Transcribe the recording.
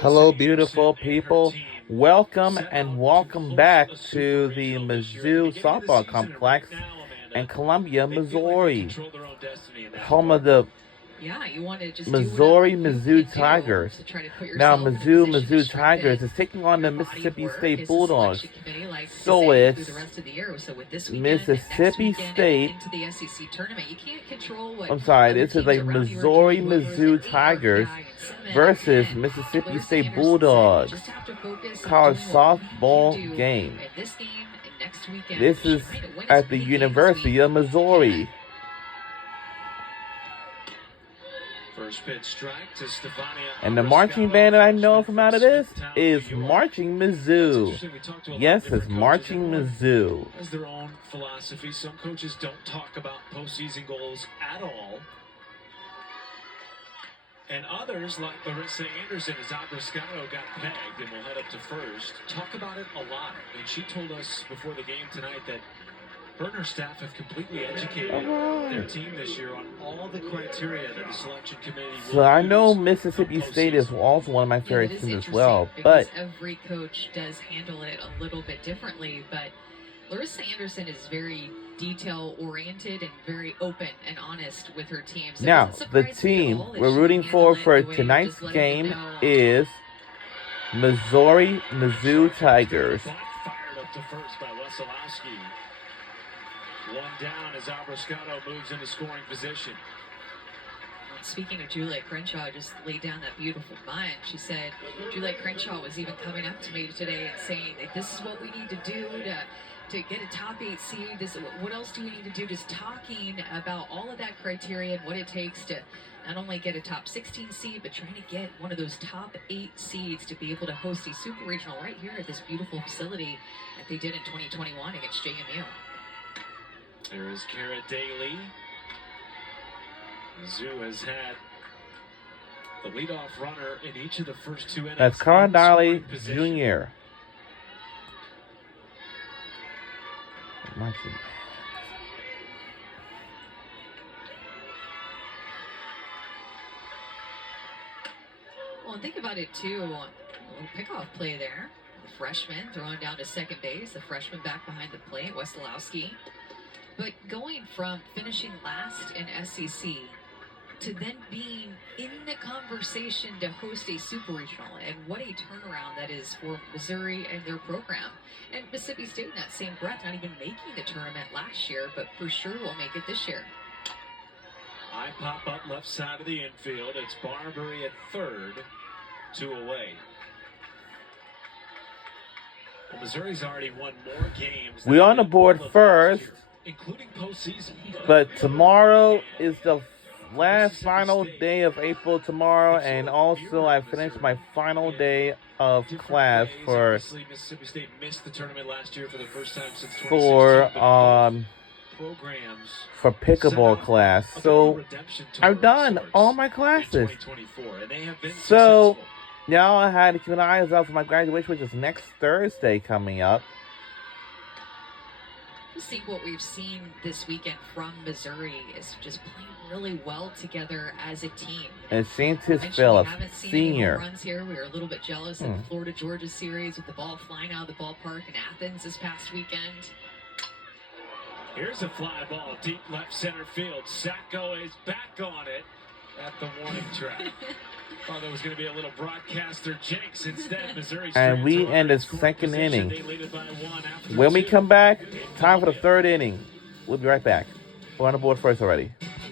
Hello, beautiful people. Welcome and welcome back to the Mizzou Softball Complex in Columbia, Missouri, home of the Mizzou Tigers. Now, Mizzou Tigers is taking on the Mississippi State Bulldogs. So it's Mississippi State. I'm sorry, this is like Missouri Mizzou Tigers versus Mississippi State Bulldogs college softball game. This is at the University of Missouri. And the marching band that I know from out of this is Marching Mizzou. Yes, it's Marching Mizzou. Has their own philosophy. Some coaches don't talk about postseason goals at all. And others, like Larissa Anderson, as Abrascato got pegged and will head up to first, talk about it a lot. And she told us before the game tonight that her and her staff have completely educated their team this year on all the criteria that the selection committee will So I know Mississippi State is also one of my favorite teams as well, but every coach does handle it a little bit differently. But Larissa Anderson is very detail-oriented and very open and honest with her team. So now, the team we're rooting for tonight's game is Missouri Mizzou Tigers. fired up to first by Wesolowski. One down as Abrascato moves into scoring position. Speaking of Juliet Crenshaw, just laid down that beautiful bunt. She said Juliet Crenshaw was even coming up to me today and saying that this is what we need to do to get a top 8 seed. What else do we need to do? Just talking about all of that criteria and what it takes to not only get a top 16 seed, but trying to get one of those top 8 seeds to be able to host a super regional right here at this beautiful facility that they did in 2021 against JMU. There is Kara Daly. Mizzou has had the leadoff runner in each of the first 2 innings. That's Kara Daly Jr. Well, and think about it too. A little pickoff play there. The freshman throwing down to second base. The freshman back behind the plate, Wesolowski. But going from finishing last in SEC to then being in the conversation to host a super regional, and what a turnaround that is for Missouri and their program. And Mississippi State in that same breath, not even making the tournament last year, but for sure will make it this year. I pop up left side of the infield. It's Barbary at third, 2 away. Well, Missouri's already won more games. We're on the board first, including postseason. but tomorrow is the last final day of April tomorrow, and also I finished my final day of class for Mississippi State missed the tournament last year for the first time since 2016. For pickleball class. So I've done all my classes. So now I had to keep an eye out for my graduation, which is next Thursday coming up. I think what we've seen this weekend from Missouri is just playing really well together as a team. And St. Phillips, senior. Runs here. We were a little bit jealous of the Florida-Georgia series with the ball flying out of the ballpark in Athens this past weekend. Here's a fly ball deep left center field. Sacco is back on it at the warning track. Thought there was going to be a little broadcaster jinx. Instead, Missouri. And we end the second inning. When we come back, time for the third inning. We'll be right back. We're on the board first already.